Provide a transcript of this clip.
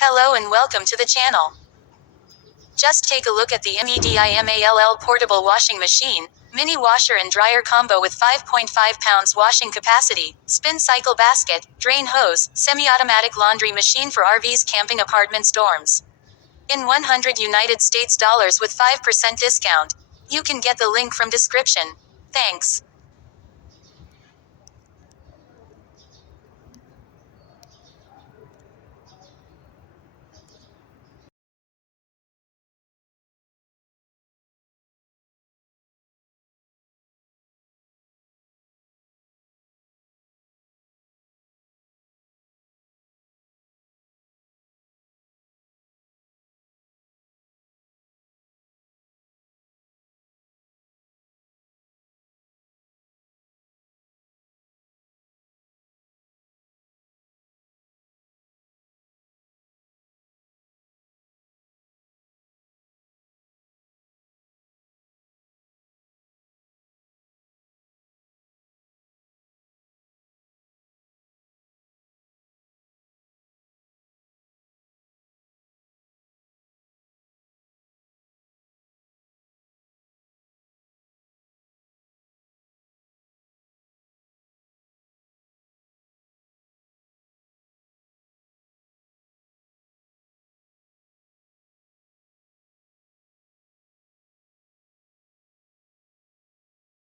Hello and welcome to the channel. Just take a look at the MEDIMALL portable washing machine, mini washer and dryer combo with 5.5 pounds washing capacity, spin cycle basket, drain hose, semi-automatic laundry machine for RVs, camping, apartments, dorms. In 100 United States dollars with 5% discount. You can get the link from description. Thanks.